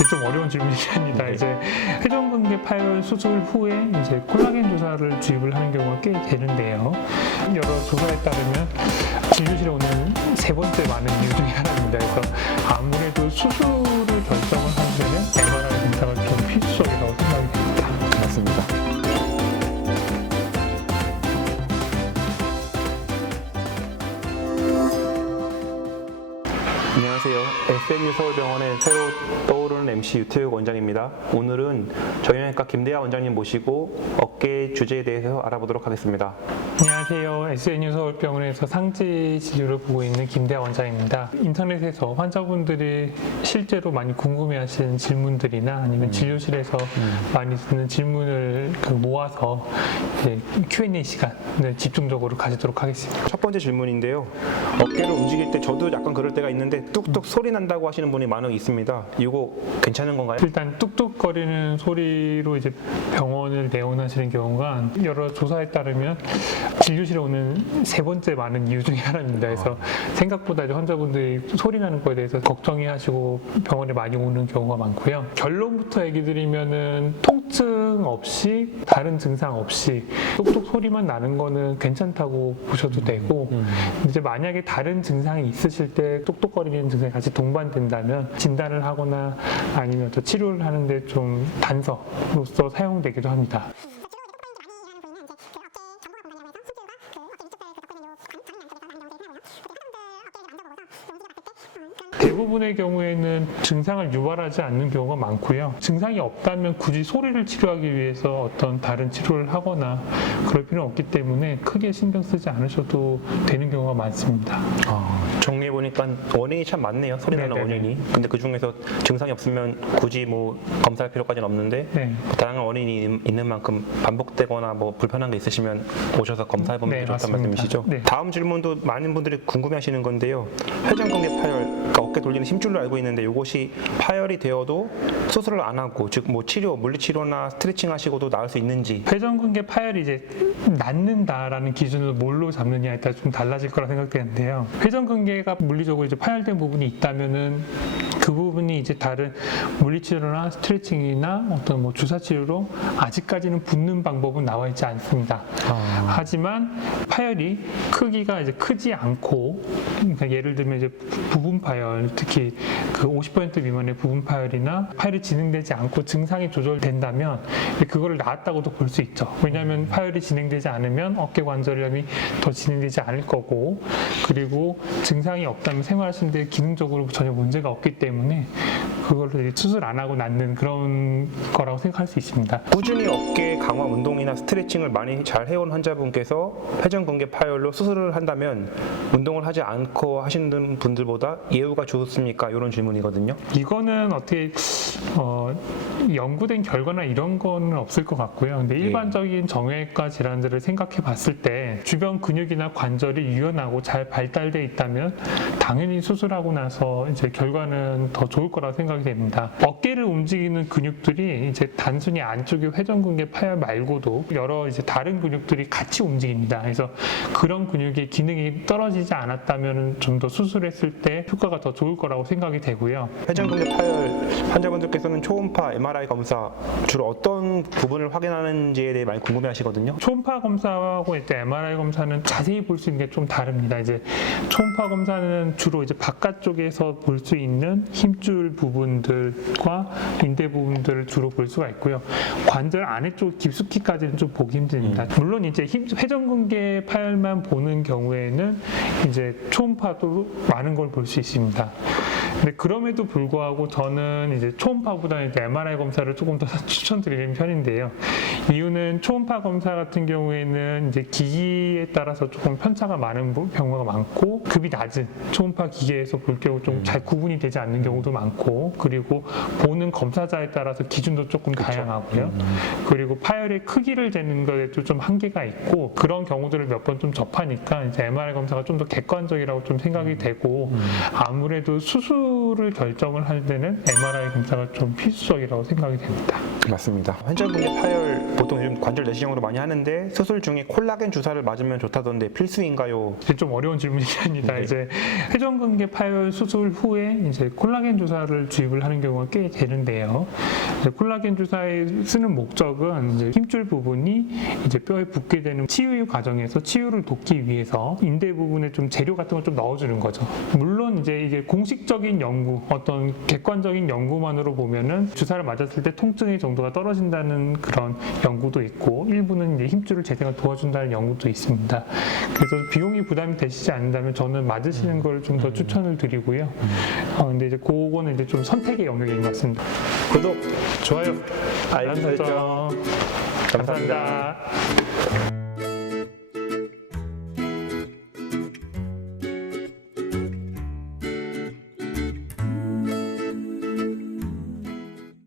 이제 좀 어려운 질문입니다. 이제 회전근개 파열 수술 후에 이제 콜라겐 주사를 주입을 하는 경우가 꽤 되는데요. 여러 조사에 따르면 진료실에 오는 세 번째 많은 이유 중에 하나입니다. 그래서 아무래도 수술을 결정을 하려면 MRI 검사가 좀 필수적이라고 생각이 됩니다. 맞습니다. 안녕하세요. SNU 서울병원의 새로 떠오르는 MC 유태욱 원장입니다. 오늘은 정형외과 김대하 원장님 모시고 어깨 주제에 대해서 알아보도록 하겠습니다. 안녕하세요. SNU 서울병원에서 상지 진료를 보고 있는 김대하 원장입니다. 인터넷에서 환자분들이 실제로 많이 궁금해하시는 질문들이나 아니면 진료실에서 많이 듣는 질문을 모아서 Q&A 시간을 집중적으로 가지도록 하겠습니다. 첫 번째 질문인데요. 어깨를 움직일 때 저도 약간 그럴 때가 있는데 뚝뚝 소리 난다고 하시는 분이 많이 있습니다. 이거 괜찮은 건가요? 일단 뚝뚝거리는 소리로 이제 병원을 내원하시는 경우가 여러 조사에 따르면 진료실에 오는 세 번째 많은 이유 중에 하나입니다. 그래서 생각보다 이제 환자분들이 소리 나는 거에 대해서 걱정해 하시고 병원에 많이 오는 경우가 많고요. 결론부터 얘기 드리면은 통증 없이 다른 증상 없이 뚝뚝 소리만 나는 거는 괜찮다고 보셔도 되고 이제 만약에 다른 증상이 있으실 때 뚝뚝거리는 증상이 같이 동반된다면 진단을 하거나 아니면 또 치료를 하는데 좀 단서로서 사용되기도 합니다. 대부분의 경우에는 증상을 유발하지 않는 경우가 많고요. 증상이 없다면 굳이 소리를 치료하기 위해서 어떤 다른 치료를 하거나 그럴 필요는 없기 때문에 크게 신경 쓰지 않으셔도 되는 경우가 많습니다. 정리해보니까 원인이 참 많네요. 소리 나는 네네네. 원인이. 근데 그 중에서 증상이 없으면 굳이 검사할 필요까지는 없는데 네. 다양한 원인이 있는 만큼 반복되거나 불편한 게 있으시면 오셔서 검사해보면 네, 좋다는 맞습니다. 말씀이시죠? 네. 다음 질문도 많은 분들이 궁금해하시는 건데요. 회전근개 파열, 그러니까 어깨 돌리는 힘줄로 알고 있는데 이것이 파열이 되어도 수술을 안 하고 즉 치료, 물리치료나 스트레칭 하시고도 나을 수 있는지. 회전근개 파열이 이제 낫는다라는 기준을 뭘로 잡느냐에 따라 좀 달라질 거라 생각되는데요. 회전근개가 물리적으로 이제 파열된 부분이 있다면은 그 부분이 이제 다른 물리치료나 스트레칭이나 어떤 주사치료로 아직까지는 붓는 방법은 나와 있지 않습니다. 하지만 파열이 크기가 이제 크지 않고, 그러니까 예를 들면 이제 부분 파열, 특히 그 50% 미만의 부분 파열이나 파열이 진행되지 않고 증상이 조절된다면 그거를 나았다고도 볼 수 있죠. 왜냐하면 파열이 진행되지 않으면 어깨 관절염이 더 진행되지 않을 거고, 그리고 증상이 없다면 생활하시는데 기능적으로 전혀 문제가 없기 때문에 그거를 수술 안 하고 낫는 그런 거라고 생각할 수 있습니다. 꾸준히 어깨 강화 운동이나 스트레칭을 많이 잘 해온 환자분께서 회전근개 파열로 수술을 한다면 운동을 하지 않고 하시는 분들보다 예후가 좋습니까? 이런 질문이거든요. 이거는 어떻게 연구된 결과나 이런 거는 없을 것 같고요. 근데 일반적인 정형외과 질환들을 생각해 봤을 때 주변 근육이나 관절이 유연하고 잘 발달돼 있다면 당연히 수술하고 나서 이제 결과는 더 좋을 거라고 생각이 됩니다. 어깨를 움직이는 근육들이 이제 단순히 안쪽의 회전근개 파열 말고도 여러 이제 다른 근육들이 같이 움직입니다. 그래서 그런 근육의 기능이 떨어지지 않았다면 좀 더 수술했을 때 효과가 더 좋을 거라고 생각이 되고요. 회전근개 파열 환자분들께서는 초음파 MRI 검사 주로 어떤 부분을 확인하는지에 대해 많이 궁금해하시거든요. 초음파 검사하고 이제 MRI 검사는 자세히 볼 수 있는 게 좀 다릅니다. 이제 초음파 검사는 주로 이제 바깥쪽에서 볼 수 있는 힘줄 부분들과 인대 부분들을 주로 볼 수가 있고요. 관절 안에 쪽 깊숙이까지는 좀 보기 힘듭니다. 물론 이제 회전근개 파열만 보는 경우에는 이제 초음파도 많은 걸 볼 수 있습니다. 근데 그럼에도 불구하고 저는 이제 초음파보다는 이제 MRI 검사를 조금 더 추천드리는 편인데요. 이유는 초음파 검사 같은 경우에는 이제 기기에 따라서 조금 편차가 많은 경우가 많고, 급이 낮은 초음파 기계에서 볼 경우 좀 잘 구분이 되지 않는 경우도 많고, 그리고 보는 검사자에 따라서 기준도 조금 다양하고요. 그리고 파열의 크기를 재는 것에도 좀 한계가 있고, 그런 경우들을 몇 번 좀 접하니까 이제 MRI 검사가 좀 더 객관적이라고 좀 생각이 되고, 아무래도 수술 수술을 결정을 할 때는 MRI 검사가 좀 필수적이라고 생각이 됩니다. 맞습니다. 회전근개 파열 보통 요즘 관절 내시경으로 많이 하는데 수술 중에 콜라겐 주사를 맞으면 좋다던데 필수인가요? 이제 좀 어려운 질문입니다. 네. 이제 회전근개 파열 수술 후에 이제 콜라겐 주사를 주입을 하는 경우가 꽤 되는데요. 이제 콜라겐 주사에 쓰는 목적은 이제 힘줄 부분이 이제 뼈에 붙게 되는 치유 과정에서 치유를 돕기 위해서 인대 부분에 좀 재료 같은 걸 좀 넣어주는 거죠. 물론 이제 이게 공식적인 연구, 어떤 객관적인 연구만으로 보면은 주사를 맞았을 때 통증의 정도가 떨어진다는 그런 연구도 있고, 일부는 이제 힘줄을 재생을 도와준다는 연구도 있습니다. 그래서 비용이 부담이 되시지 않는다면 저는 맞으시는 걸 좀 더 추천을 드리고요. 근데 이제 그거는 이제 좀 선택의 영역인 것 같습니다. 구독, 좋아요, 알림 설정. 감사합니다.